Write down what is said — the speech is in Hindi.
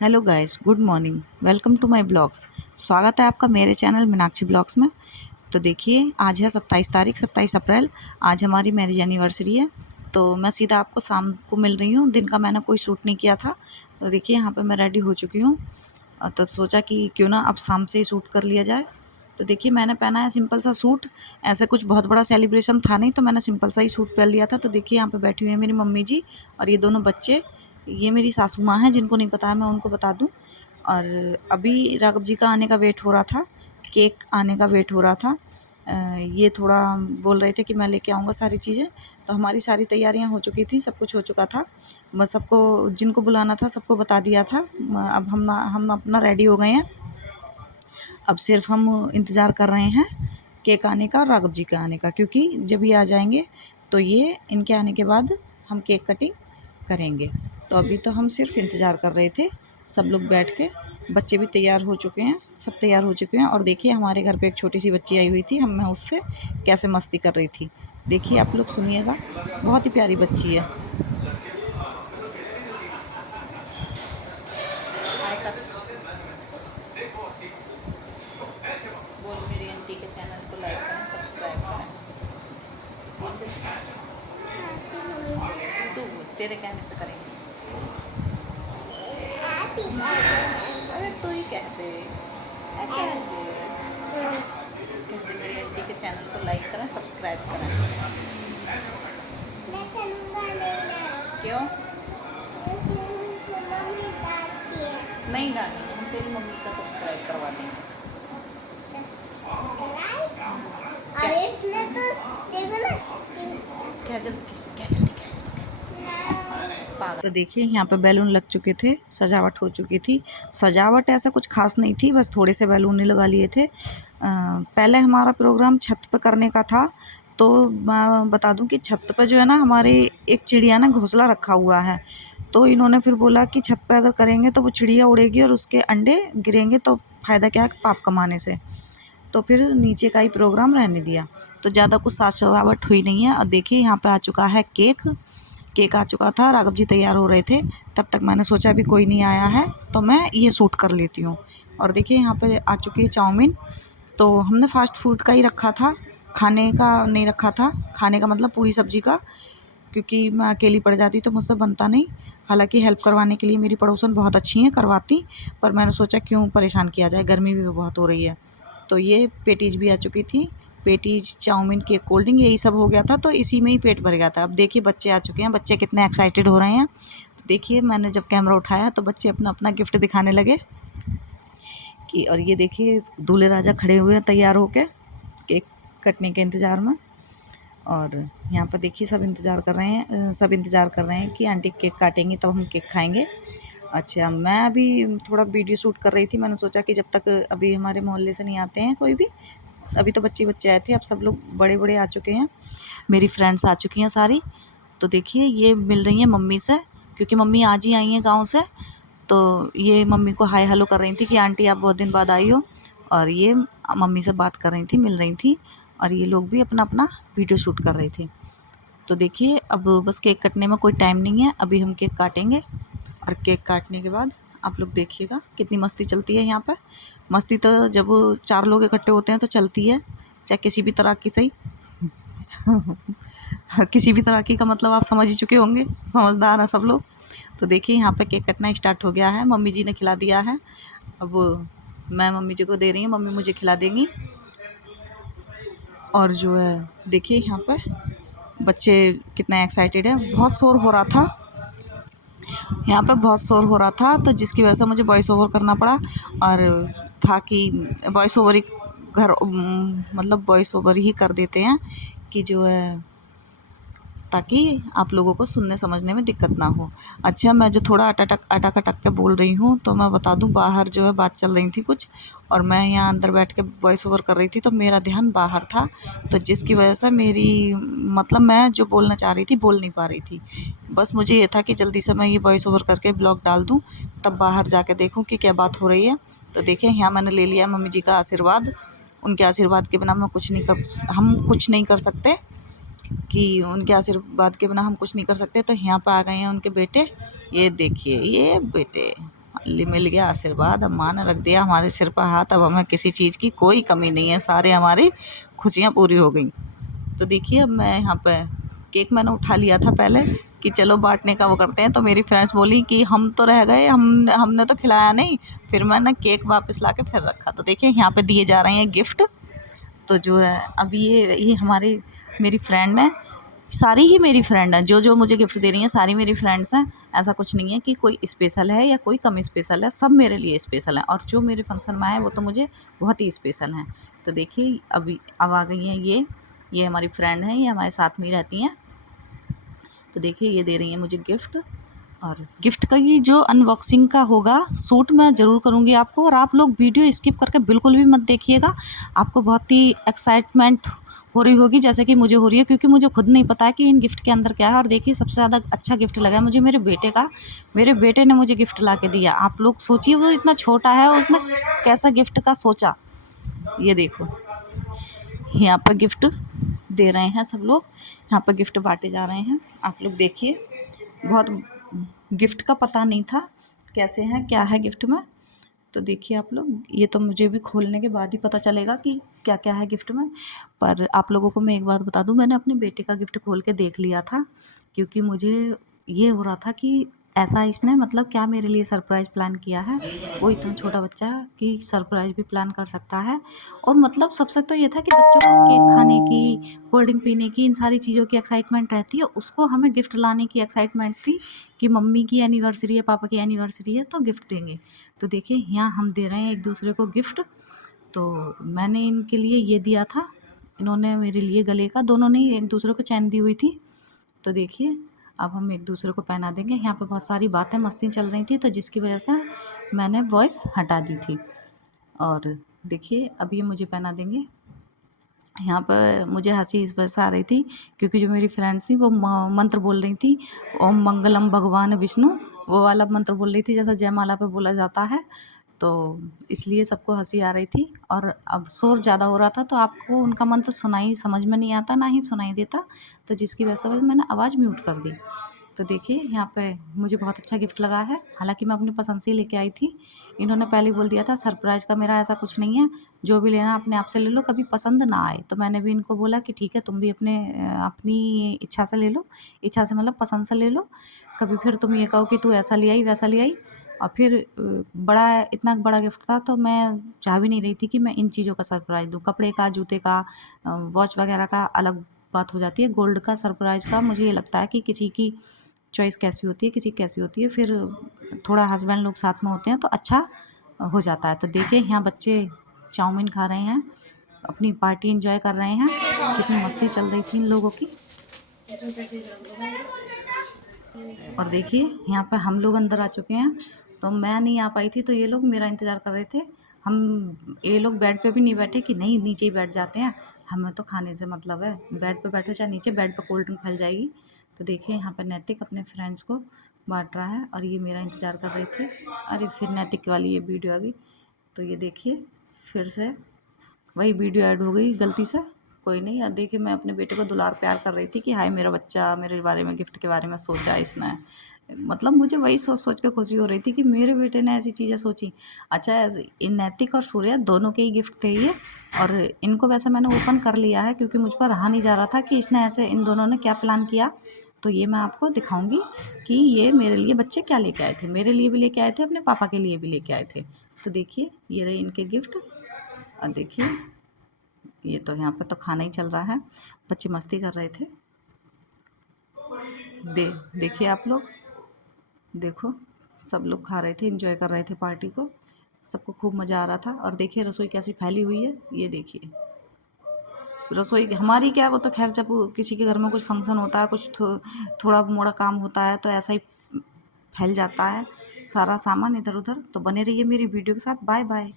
Hello guys, good morning. Welcome to my blogs. स्वागत है आपका मेरे चैनल मीनाक्षी ब्लॉग्स में। तो देखिए, आज है 27 तारीख, 27 अप्रैल। आज हमारी मैरिज एनिवर्सरी है। तो मैं सीधा आपको शाम को मिल रही हूँ। दिन का मैंने कोई शूट नहीं किया था। तो देखिए, यहाँ पे मैं रेडी हो चुकी हूँ। तो सोचा कि क्यों ना अब शाम से ही शूट कर लिया जाए। तो देखिए, मैंने पहना है सिंपल सा सूट। ऐसे कुछ बहुत बड़ा सेलिब्रेशन था नहीं, तो मैंने सिंपल सा ही सूट पहन लिया था। तो देखिए, यहाँ पे बैठी हुई है मेरी मम्मी जी और ये दोनों बच्चे। ये मेरी सासू माँ हैं, जिनको नहीं पता है मैं उनको बता दूँ। और अभी राघव जी का आने का वेट हो रहा था, केक आने का वेट हो रहा था। ये थोड़ा बोल रहे थे कि मैं लेके आऊँगा सारी चीज़ें। तो हमारी सारी तैयारियां हो चुकी थी, सब कुछ हो चुका था। बस सबको जिनको बुलाना था सबको बता दिया था। अब हम अपना रेडी हो गए हैं। अब सिर्फ हम इंतज़ार कर रहे हैं केक आने का और राघव जी के आने का, क्योंकि जब ये आ जाएंगे तो ये इनके आने के बाद हम केक कटिंग करेंगे। तो अभी तो हम सिर्फ इंतज़ार कर रहे थे, सब लोग बैठ के। बच्चे भी तैयार हो चुके हैं, सब तैयार हो चुके हैं। और देखिए, हमारे घर पे एक छोटी सी बच्ची आई हुई थी, मैं उससे कैसे मस्ती कर रही थी। देखिए, आप लोग सुनिएगा, बहुत ही प्यारी बच्ची है। बोल मेरी आंटी के चैनल को लाइक करें, सब्सक्राइब करें। बोल तू बोल, तेरे कहने से करेंगे। अरे तू ही कह दे, कहते मेरी आंटी के चैनल को लाइक करें, सब्सक्राइब करें। क्यों नहीं डालनी, हम तेरी मम्मी का सब्सक्राइब करवा देंगे। अरे इसने तो देखो ना क्या जल्दी क्या इसमें पागल। तो देखिए, यहाँ पे बैलून लग चुके थे, सजावट हो चुकी थी। सजावट ऐसा कुछ खास नहीं थी, बस थोड़े से बैलून ही लगा लिए थे। पहले हमारा प्रोग्राम छत पे करने का था। तो मैं बता दूं कि छत पे जो है ना, हमारे एक चिड़िया ने घोंसला रखा हुआ है। तो इन्होंने फिर बोला कि छत पे अगर करेंगे तो वो चिड़िया उड़ेगी और उसके अंडे गिरेंगे, तो फ़ायदा क्या है पाप कमाने से। तो फिर नीचे का ही प्रोग्राम रहने दिया। तो ज़्यादा कुछ साज सजावट हुई नहीं है। और देखिए, यहाँ पे आ चुका है केक। केक आ चुका था, राघव जी तैयार हो रहे थे। तब तक मैंने सोचा अभी कोई नहीं आया है तो मैं ये शूट कर लेती हूँ। और देखिए, यहाँ पे आ चुकी है चाउमीन। तो हमने फास्ट फूड का ही रखा था, खाने का नहीं रखा था। खाने का मतलब पूरी सब्जी का, क्योंकि मैं अकेली पड़ जाती तो मुझसे बनता नहीं। हालांकि हेल्प करवाने के लिए मेरी पड़ोसन बहुत अच्छी हैं, करवाती। पर मैंने सोचा क्यों परेशान किया जाए, गर्मी भी बहुत हो रही है। तो ये पेटीज भी आ चुकी थी। Patties, chowmein, cake, cold drink, यही सब हो गया था। तो इसी में ही पेट भर गया था। अब देखिए, बच्चे आ चुके हैं, बच्चे कितने एक्साइटेड हो रहे हैं। तो देखिए, मैंने जब कैमरा उठाया तो बच्चे अपना अपना गिफ्ट दिखाने लगे कि। और ये देखिए, दूल्हे राजा खड़े हुए हैं तैयार होके केक कटने के इंतज़ार में। और यहाँ पर देखिए, सब इंतज़ार कर रहे हैं, सब इंतज़ार कर रहे हैं कि आंटी केक काटेंगी तब हम केक खाएंगे। अच्छा, मैं अभी थोड़ा वीडियो शूट कर रही थी। मैंने सोचा कि जब तक अभी हमारे मोहल्ले से नहीं आते हैं कोई भी, अभी तो बच्चे बच्चे आए थे, अब सब लोग बड़े बड़े आ चुके हैं। मेरी फ्रेंड्स आ चुकी हैं सारी। तो देखिए, ये मिल रही हैं मम्मी से, क्योंकि मम्मी आज ही आई हैं गाँव से। तो ये मम्मी को हाय हेलो कर रही थी कि आंटी आप बहुत दिन बाद आई हो। और ये मम्मी से बात कर रही थी, मिल रही थी। और ये लोग भी अपना अपना वीडियो शूट कर रहे थे। तो देखिए, अब बस केक कटने में कोई टाइम नहीं है, अभी हम केक काटेंगे। और केक काटने के बाद आप लोग देखिएगा कितनी मस्ती चलती है यहाँ पर। मस्ती तो जब 4 लोग इकट्ठे होते हैं तो चलती है, चाहे किसी भी तरह की सही। किसी भी तरह की का मतलब आप समझ ही चुके होंगे, समझदार हैं सब लोग। तो देखिए, यहाँ पे केक कटना स्टार्ट हो गया है। मम्मी जी ने खिला दिया है। अब मैं मम्मी जी को दे रही हूँ, मम्मी मुझे खिला देंगी। और जो है, देखिए यहाँ पर बच्चे कितना एक्साइटेड है। बहुत शोर हो रहा था यहाँ पे, बहुत शोर हो रहा था, तो जिसकी वजह से मुझे वॉइस ओवर करना पड़ा। और था कि वॉइस ओवर ही मतलब वॉइस ओवर ही कर देते हैं कि जो है, ताकि आप लोगों को सुनने समझने में दिक्कत ना हो। अच्छा, मैं जो थोड़ा अटक के बोल रही हूँ, तो मैं बता दूँ, बाहर जो है बात चल रही थी कुछ, और मैं यहाँ अंदर बैठ के वॉइस ओवर कर रही थी, तो मेरा ध्यान बाहर था। तो जिसकी वजह से मेरी मतलब मैं जो बोलना चाह रही थी बोल नहीं पा रही थी। बस मुझे ये था कि जल्दी से मैं ये वॉइस ओवर करके ब्लॉग डाल दूँ, तब बाहर जाके देखूँ कि क्या बात हो रही है। तो देखिए, यहाँ मैंने ले लिया मम्मी जी का आशीर्वाद। उनके आशीर्वाद के बिना हम कुछ नहीं कर सकते, कि उनके आशीर्वाद के बिना हम कुछ नहीं कर सकते। तो यहाँ पे आ गए हैं उनके बेटे। ये देखिए, ये बेटे मिल गया आशीर्वाद, अब माँ ने रख दिया हमारे सिर पर हाथ, अब हमें किसी चीज़ की कोई कमी नहीं है, सारे हमारी खुशियाँ पूरी हो गई। तो देखिए अब मैं यहाँ पे केक मैंने उठा लिया था पहले कि चलो बांटने का वो करते हैं, तो मेरी फ्रेंड्स बोली कि हम तो रह गए, हमने तो खिलाया नहीं। फिर मैंने केक वापस ला के फिर रखा। तो देखिए यहाँ पे दिए जा रहे हैं गिफ्ट। तो जो है अब ये हमारी मेरी फ्रेंड है, सारी ही मेरी फ्रेंड हैं, जो जो मुझे गिफ्ट दे रही हैं सारी मेरी फ्रेंड्स हैं। ऐसा कुछ नहीं है कि कोई स्पेशल है या कोई कम स्पेशल है, सब मेरे लिए स्पेशल हैं। और जो मेरे फंक्शन में आए वो तो मुझे बहुत ही स्पेशल हैं। तो देखिए अभी अब आ गई हैं ये हमारी फ्रेंड हैं, ये हमारे साथ में ही रहती हैं। तो देखिए ये दे रही हैं मुझे गिफ्ट। और गिफ्ट का ये जो अनबॉक्सिंग का होगा शूट मैं ज़रूर करूँगी आपको, और आप लोग वीडियो स्किप करके बिल्कुल भी मत देखिएगा। आपको बहुत ही एक्साइटमेंट हो रही होगी जैसे कि मुझे हो रही है, क्योंकि मुझे खुद नहीं पता है कि इन गिफ्ट के अंदर क्या है। और देखिए सबसे ज़्यादा अच्छा गिफ्ट लगा मुझे मेरे बेटे का। मेरे बेटे ने मुझे गिफ्ट ला के दिया। आप लोग सोचिए वो इतना छोटा है, उसने कैसा गिफ्ट का सोचा। ये देखो यहाँ पर गिफ्ट दे रहे हैं सब लोग, यहाँ पर गिफ्ट बांटे जा रहे हैं। आप लोग देखिए बहुत गिफ्ट का पता नहीं था कैसे हैं क्या है गिफ्ट में। तो देखिए आप लोग, ये तो मुझे भी खोलने के बाद ही पता चलेगा कि क्या क्या है गिफ्ट में। पर आप लोगों को मैं एक बात बता दूं, मैंने अपने बेटे का गिफ्ट खोल के देख लिया था, क्योंकि मुझे ये हो रहा था कि ऐसा इसने मतलब क्या मेरे लिए सरप्राइज़ प्लान किया है। वो इतना छोटा बच्चा कि सरप्राइज़ भी प्लान कर सकता है। और मतलब सबसे तो ये था कि बच्चों को केक खाने की, कोल्ड ड्रिंक पीने की, इन सारी चीज़ों की एक्साइटमेंट रहती है, उसको हमें गिफ्ट लाने की एक्साइटमेंट थी कि मम्मी की एनिवर्सरी है, पापा की एनिवर्सरी है तो गिफ्ट देंगे। तो देखिए यहाँ हम दे रहे हैं एक दूसरे को गिफ्ट। तो मैंने इनके लिए ये दिया था, इन्होंने मेरे लिए गले का, दोनों ने एक दूसरे को चैन दी हुई थी। तो देखिए अब हम एक दूसरे को पहना देंगे। यहाँ पे बहुत सारी बातें मस्ती चल रही थी, तो जिसकी वजह से मैंने वॉइस हटा दी थी। और देखिए अब ये मुझे पहना देंगे। यहाँ पर मुझे हंसी इस वजह से आ रही थी क्योंकि जो मेरी फ्रेंड्स थी वो मंत्र बोल रही थी, ओम मंगलम भगवान विष्णु, वो वाला मंत्र बोल रही थी जैसा जयमाला पे बोला जाता है। तो इसलिए सबको हंसी आ रही थी। और अब शोर ज़्यादा हो रहा था तो आपको उनका मंत्र सुनाई समझ में नहीं आता, ना ही सुनाई देता, तो जिसकी वजह से मैंने आवाज़ म्यूट कर दी। तो देखिए यहाँ पे मुझे बहुत अच्छा गिफ्ट लगा है, हालांकि मैं अपनी पसंद से ही लेके आई थी। इन्होंने पहले ही बोल दिया था सरप्राइज़ का मेरा ऐसा कुछ नहीं है, जो भी लेना अपने आप से ले लो, कभी पसंद ना आए। तो मैंने भी इनको बोला कि ठीक है तुम भी अपनी इच्छा से ले लो, इच्छा से मतलब पसंद से ले लो, कभी फिर तुम ये कहो कि तू ऐसा ले आई वैसा ले आई। और फिर बड़ा इतना बड़ा गिफ्ट था तो मैं चाह भी नहीं रही थी कि मैं इन चीज़ों का सरप्राइज़ दूँ। कपड़े का, जूते का, वॉच वगैरह का अलग बात हो जाती है, गोल्ड का सरप्राइज़ का मुझे ये लगता है कि किसी की चॉइस कैसी होती है, किसी की कैसी होती है, फिर थोड़ा हस्बैंड लोग साथ में होते हैं तो अच्छा हो जाता है। तो देखिए यहाँ बच्चे चाउमीन खा रहे हैं, अपनी पार्टी एंजॉय कर रहे हैं, कितनी मस्ती चल रही थी इन लोगों की। और देखिए यहाँ पे हम लोग अंदर आ चुके हैं, तो मैं नहीं आ पाई थी तो ये लोग मेरा इंतज़ार कर रहे थे। ये लोग बेड पे भी नहीं बैठे कि नहीं नीचे ही बैठ जाते हैं, हमें तो खाने से मतलब है, बेड पे बैठो चाहे नीचे, बेड पे कोल्ड ड्रिंक फैल जाएगी। तो देखिए यहाँ पे नैतिक अपने फ्रेंड्स को बांट रहा है और ये मेरा इंतज़ार कर रहे थे। अरे फिर नैतिक वाली ये वीडियो आ गई। तो ये देखिए फिर से वही वीडियो ऐड हो गई गलती से, कोई नहीं। अब देखिए मैं अपने बेटे को दुलार प्यार कर रही थी कि हाय मेरा बच्चा मेरे बारे में, गिफ्ट के बारे में सोचा इसने। मतलब मुझे वही सोच सोच के खुशी हो रही थी कि मेरे बेटे ने ऐसी चीज़ें सोची। अच्छा इन नैतिक और सूर्या दोनों के ही गिफ्ट थे ये, और इनको वैसे मैंने ओपन कर लिया है क्योंकि मुझ पर रहा नहीं जा रहा था कि इसने ऐसे इन दोनों ने क्या प्लान किया। तो ये मैं आपको दिखाऊंगी कि ये मेरे लिए बच्चे क्या लेके आए थे, मेरे लिए भी लेके आए थे, अपने पापा के लिए भी लेके आए थे। तो देखिए ये रहे इनके गिफ्ट। और देखिए ये तो यहाँ पर तो खाना ही चल रहा है, बच्चे मस्ती कर रहे थे। देखिए आप लोग देखो, सब लोग खा रहे थे, एंजॉय कर रहे थे पार्टी को, सबको खूब मज़ा आ रहा था। और देखिए रसोई कैसी फैली हुई है, ये देखिए रसोई हमारी क्या है, वो तो खैर जब किसी के घर में कुछ फंक्शन होता है, कुछ थोड़ा मोड़ा काम होता है तो ऐसा ही फैल जाता है सारा सामान इधर उधर। तो बने रहिए मेरी वीडियो के साथ, बाय बाय।